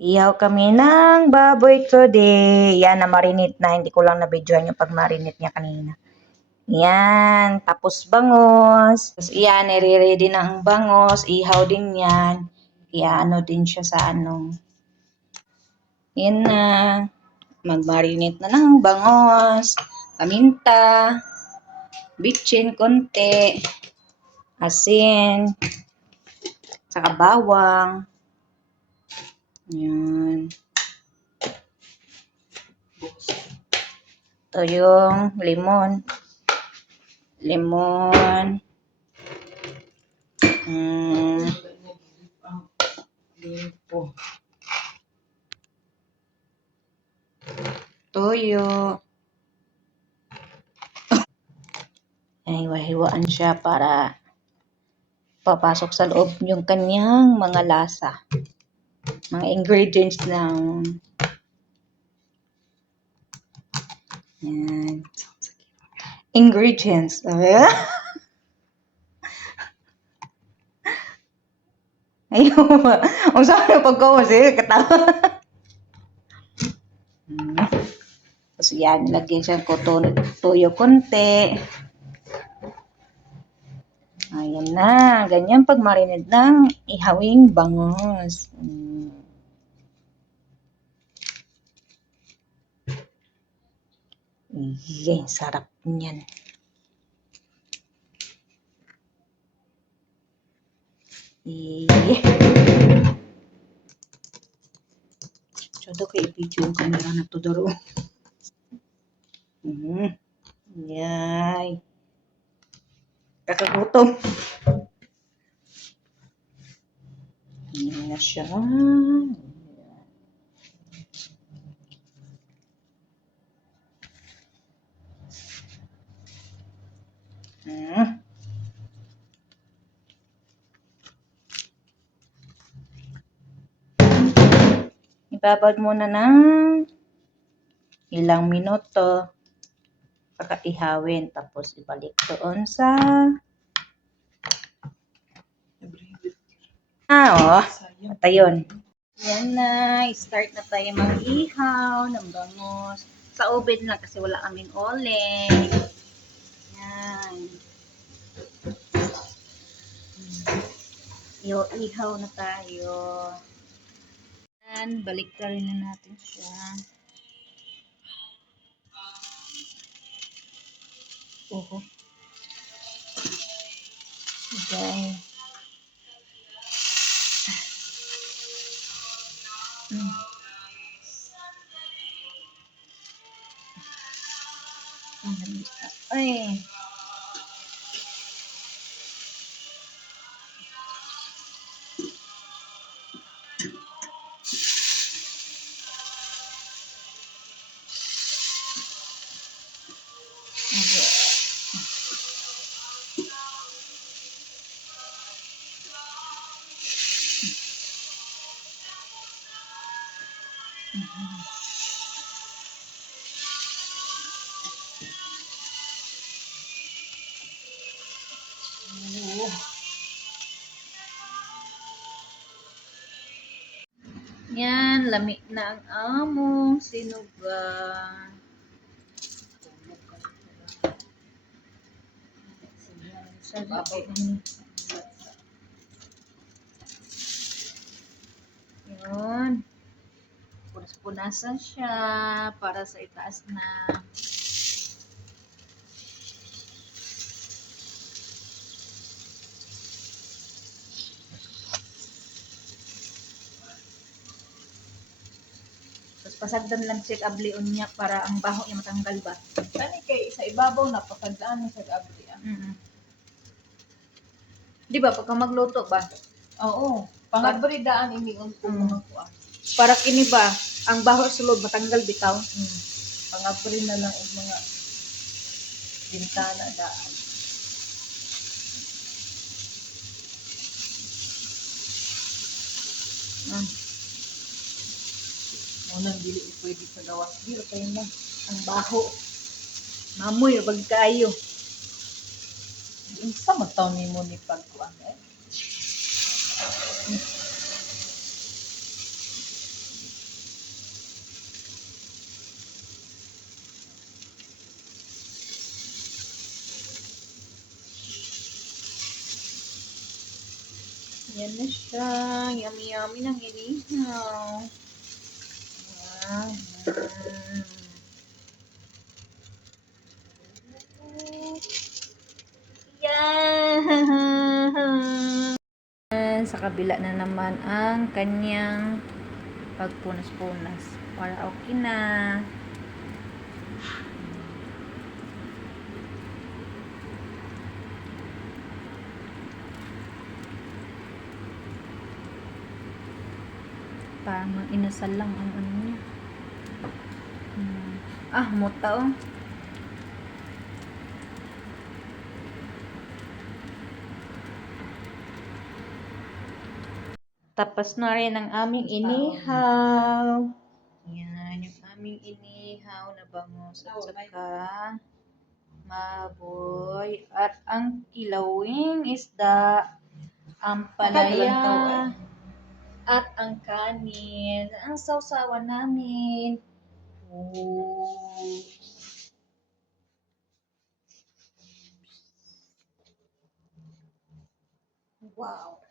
Ihaw kami ng baboy today. Yan, na-marinate na. Hindi ko lang na-videoan yung pag-marinate niya kanina. Yan, tapos bangos. Tapos yan, nire-ready na ang bangos. Ihaw din yan. Kaya ano din siya sa ano. Yan na. Mag-marinate na ng bangos. Paminta. Bitchin konti. Asin. Saka bawang. Yan. Ito yung lemon. Lemon. Toyo. Ay, hiwa-hiwaan siya para papasok sa loob yung kanyang mga lasa. Mga ingredients ng yan. Ingredients. Ayun. Ang saan na pagkawas katawa. Tapos yan, lagyan siya ko toyo konti. Ayan na. Ganyan pag marinade ng ihawing bangos. Yay, sarap niyan. Coba kayak video kamera na to daro. Yay. Kakagutom. Yan na siya. Ibabad muna ng ilang minuto. Pagkaihawin. Tapos ibalik doon sa at ayun. Yan na. Start na tayo mag-ihaw ng bangos. Sa oven lang kasi wala kaming oling. Yan. Ihaw na tayo. Yan. Balik na rin na natin siya. Oho. Okay. Ay. Yan, lamig na ang among sinugan. Yun. Punas-punasan siya para sa itaas na. Tapos pasagdan lang siya ablion niya para ang baho niya matanggal ba. Kani kay sa ibabaw na pasagdaan sa abri. Di ba pagka magluto ba? Oo. Pangabri daan ini kung mga kuan. Para kini ba ang baho sa loob matanggal bitaw. Pangabri na lang og mga bintana daan. Unang dili pwede sa gawas dili kay na Ang baho. Mamoy bag kayo. Unsa man taw nimo ni pagkuan Yan na siya. Yummy yummy ng inihaw. Wow. Yan! Sa kabila na naman ang kanyang pagpunas-punas. Para okay na. Parang inasal lang ang ano niya. Muta oh. Tapos na rin ang aming inihaw. Yan, yung aming inihaw na bangus at saka maboy at ang kilawing isda, ang palaya at ang kanin, ang sausawan namin. Oh. Wow.